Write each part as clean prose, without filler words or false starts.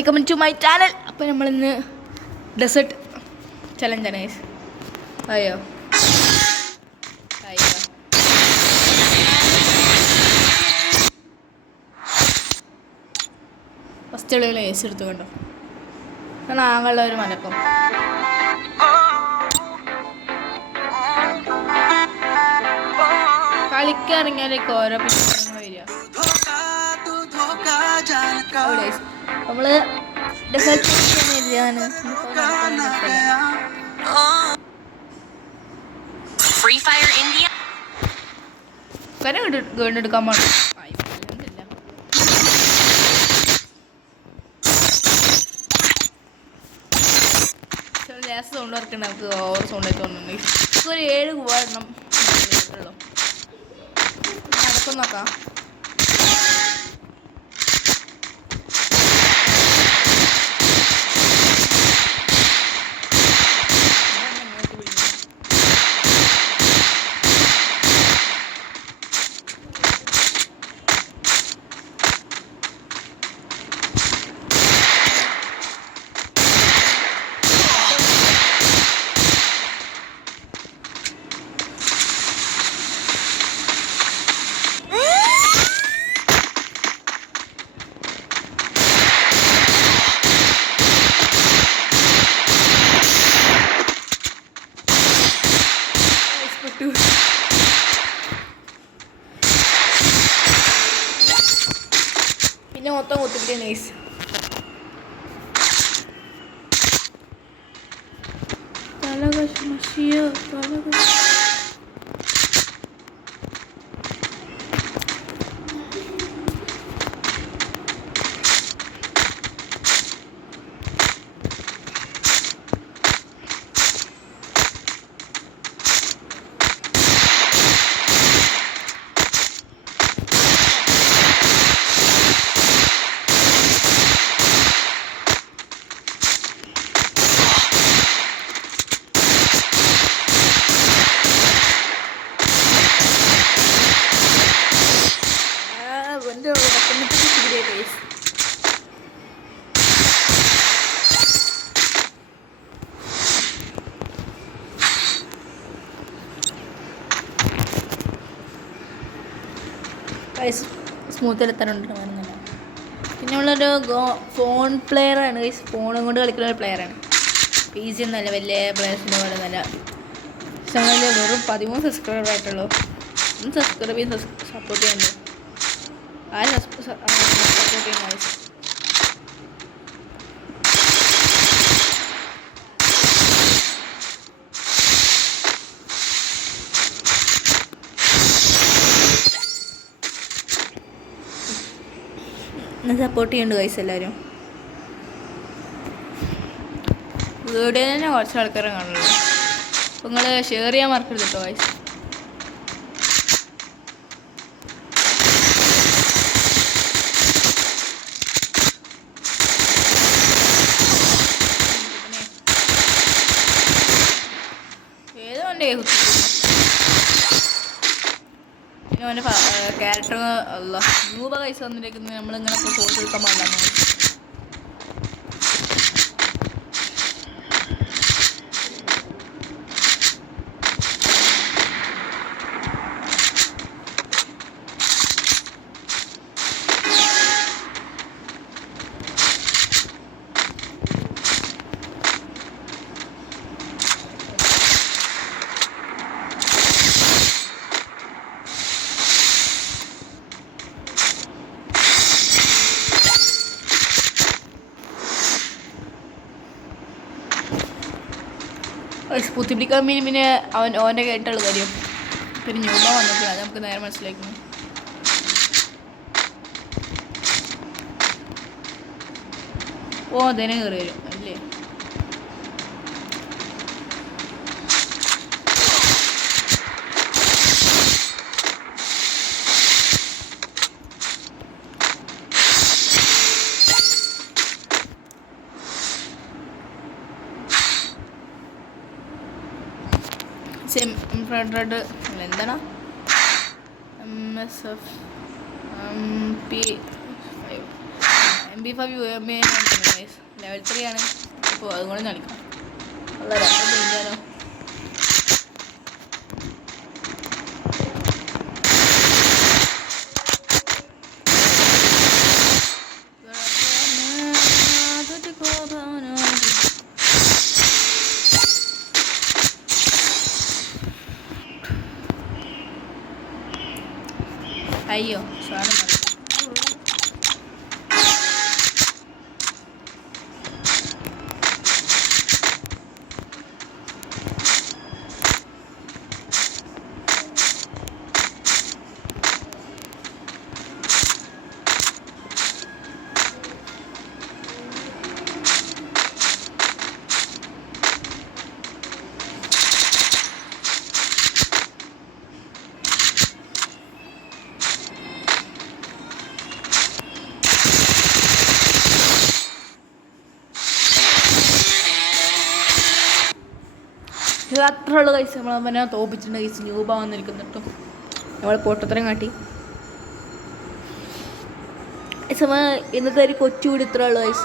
Welcome to my channel. അപ്പോൾ നമ്മളിന്ന് desert ചലഞ്ചാണ് guys. അയ്യോ അയ്യോ ഫസ്റ്റ് കളികൾ ഏസ് എടുത്തു കണ്ടോ. കാരണം ആങ്ങളുടെ ഒരു മലക്കം കളിക്കിറങ്ങിയാലേക്ക് ഓരോ പ്രശ്നങ്ങൾ വരിക. നമ്മള് എടുക്കാൻ പാടില്ല. ഗ്യാസ് സൗണ്ട് വർക്കുണ്ട്. നമുക്ക് ഓവർ സൗണ്ടായി തോന്നുന്നുണ്ട്. ഒരു 7 പോകണം ഉള്ളൂ. നടക്കും നോക്കാം. പിന്നെ മൊത്തം കുത്തിപ്പിടിയ നൈസ്. സ്മൂത്തിൽ എത്താനുണ്ട്. പിന്നെ ഉള്ളൊരു ഫോൺ പ്ലെയറാണ് ഗൈസ്. ഫോണും കൊണ്ട് കളിക്കുന്ന ഒരു പ്ലെയറാണ്. ഈസി ഒന്നല്ല, വലിയ പ്ലെയേഴ്സിൻ്റെ പോലെ നല്ല. ചാനലിൽ വെറും 13 സബ്സ്ക്രൈബർ ആയിട്ടുള്ളൂ. ഒന്ന് സബ്സ്ക്രൈബ് ചെയ്ത് സപ്പോർട്ട് ചെയ്യാനുണ്ട്. ആരും സപ്പോർട്ട് ചെയ്യുന്ന ഗൈസ്. സപ്പോർട്ട് ചെയ്യുന്നുണ്ട് ഗൈസ് എല്ലാവരും. വീഡിയോ തന്നെ കുറച്ച് ആൾക്കാരെ കാണുള്ളൂ. അപ്പോൾ നിങ്ങൾ ഷെയർ ചെയ്യാൻ മറക്കരുത് കേട്ടോ ഗൈസ്. ഏതോ എൻ്റെ പിന്നെ അവൻ്റെ ക്യാരക്ടർ അല്ല 100 പൈസ വന്നിരിക്കുന്നത് നമ്മളിങ്ങനെ ഫോട്ടോ എടുക്കാൻ പാടില്ല. കുത്തിപ്പിടിക്കാൻ പിന്നെ ഓൻ്റെ കേട്ടുള്ള കാര്യം. പിന്നെ ന്യൂബ വന്നിട്ടില്ല, അത് നമുക്ക് നേരെ മനസ്സിലാക്കുന്നു. ഓ അതിനെ കയറി വരും അല്ലേ. റെഡ് എന്താണ് MSF MP5 MP5 ലെവൽ 3 ആണ്. ഇപ്പോൾ അതും കൂടെ കളിക്കാം. അല്ല രണ്ടും കഴിഞ്ഞാലോ. അയ്യോ സാധനം മതി. ഇത് അത്ര ഉള്ള കൈസ് നമ്മളെ തോപ്പിച്ചിട്ടുണ്ട്. കൈസ് ന്യൂബാന്നിരിക്കുന്നിട്ടും നമ്മൾ പൊട്ടത്തരം കാട്ടി. സമയം ഇന്നത്തെ ഒരു കൊച്ചുകൂടി ഇത്ര ഉള്ള കൈസ്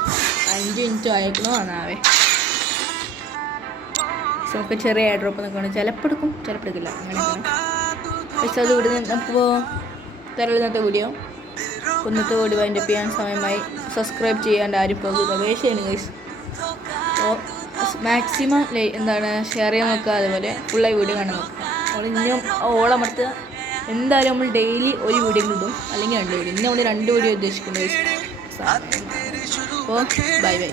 5 മിനിറ്റ് ആയിരിക്കണോ ആണാവേ. നമുക്ക് ചെറിയ എയർ ഡ്രോപ്പ് നിൽക്കണം. ചിലപ്പോൾ എടുക്കും, ചിലപ്പോൾ എടുക്കില്ല. അങ്ങനെയാണ് പക്ഷെ അത് ഇവിടെ നമുക്കിപ്പോൾ തരൽ ഇന്നത്തെ വീഡിയോ. ഇന്നത്തെ വീഡിയോ അതിൻ്റെ ചെയ്യാൻ സമയമായി. സബ്സ്ക്രൈബ് ചെയ്യാണ്ട് ആരും പോകുക വേശയാണ് കൈസ്. അപ്പോൾ മാക്സിമം എന്താണ് ഷെയർ ചെയ്യാൻ നോക്കുക. അതുപോലെ ഫുള്ളായി വീഡിയോ കാണാൻ നോക്കുക. നമ്മൾ ഇനിയും ഓളമർത്തുക. എന്തായാലും നമ്മൾ ഡെയിലി ഒരു വീഡിയോ ഇടും, അല്ലെങ്കിൽ 2 വീഡിയോ. ഇന്ന് നമ്മൾ 2 വീഡിയോ ഉദ്ദേശിക്കുന്നത്. അപ്പോൾ ബൈ ബൈ.